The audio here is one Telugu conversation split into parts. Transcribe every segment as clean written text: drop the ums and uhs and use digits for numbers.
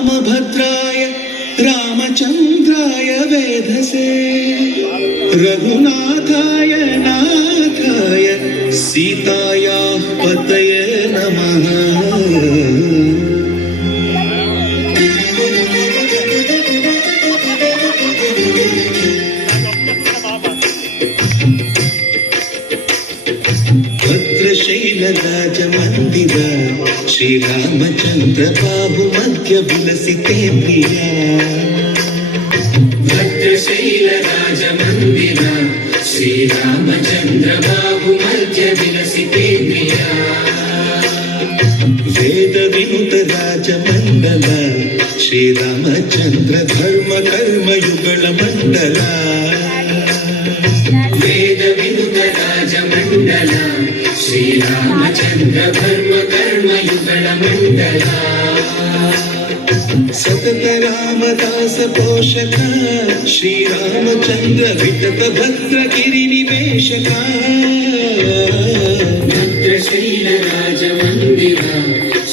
रामभद्राय रामचन्द्राय वेधसे रघुनाथाय नाथाय सीतायाः पतये नमः। भद्रशैलराजमन्दिर श्रीरामचन्द्र बाहु मध्य विलसिते प्रिया। भद्रशैलराजमन्दिर श्रीरामचन्द्र बाहु मध्य विलसिते प्रिया। वेद विनुत राजमण्डल श्रीरामचन्द्र धर्म कर्म युगल मण्डल। वेद विनुत राजमण्डल श्रीरामचन्द्र धर्म कर्म युगल मण्डल। सतत रामदास पोषक श्रीरामचन्द्र वितत भद्र गिरि निवेशक। भद्रशैलराजमन्दिर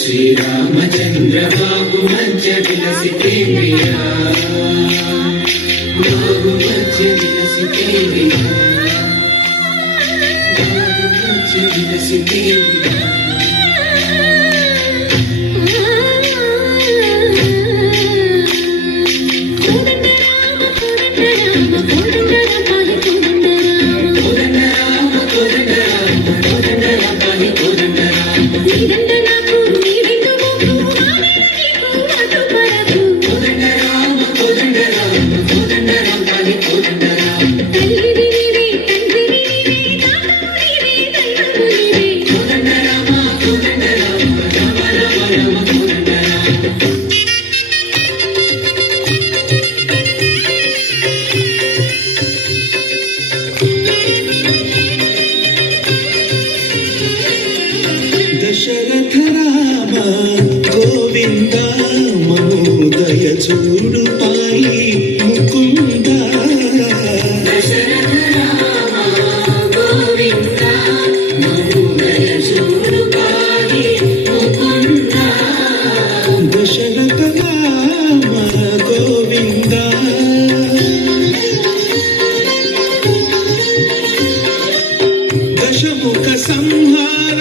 श्रीरामचन्द्र बाहु मध्य विलसिते प्रिया। बाहु मध्य विलसिते प्रिया। बाहु मध्य विलसिते प्रिया। దశరథ రామ గోవింద మనోదయ చూడు పాయి ముకుంద। దశరథ రామ గోవింద మనోదయ చూడు పాయి ముకుంద। దశరథ రామ గోవింద దశముఖ సంహార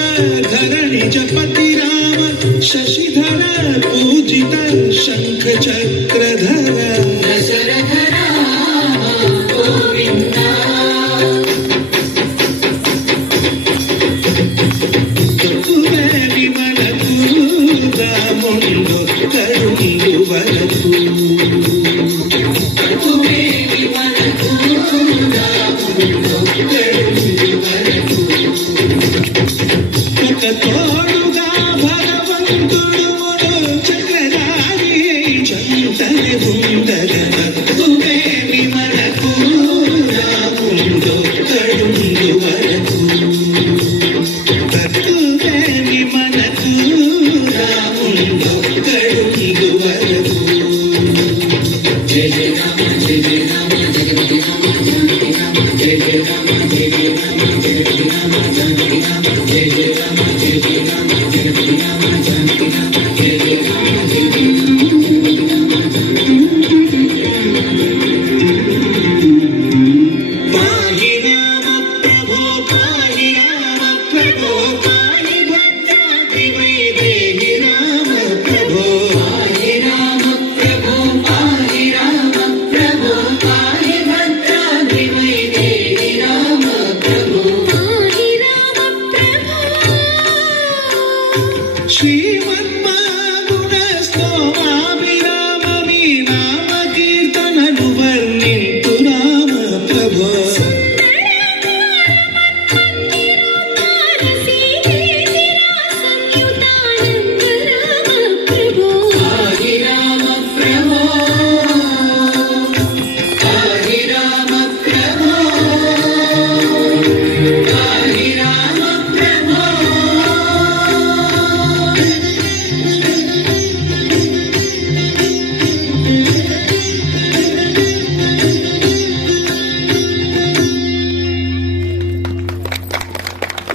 धरणि जपति राम शशिधर पूजित शंख चक्रधर। दशरथ राम गोविंद कपुवे विमल दामुंडो करुंगु वरपु। कपुवे विमल दामुंडो करुंगु वरपु। తోడుగా భగవంతుడు చక్రధారి చంతని ఉండగనకువేమి మనకు రాముండు కడుండు వరకు। తక్కువేమి మనకు రాముండు కడుండు వరకు।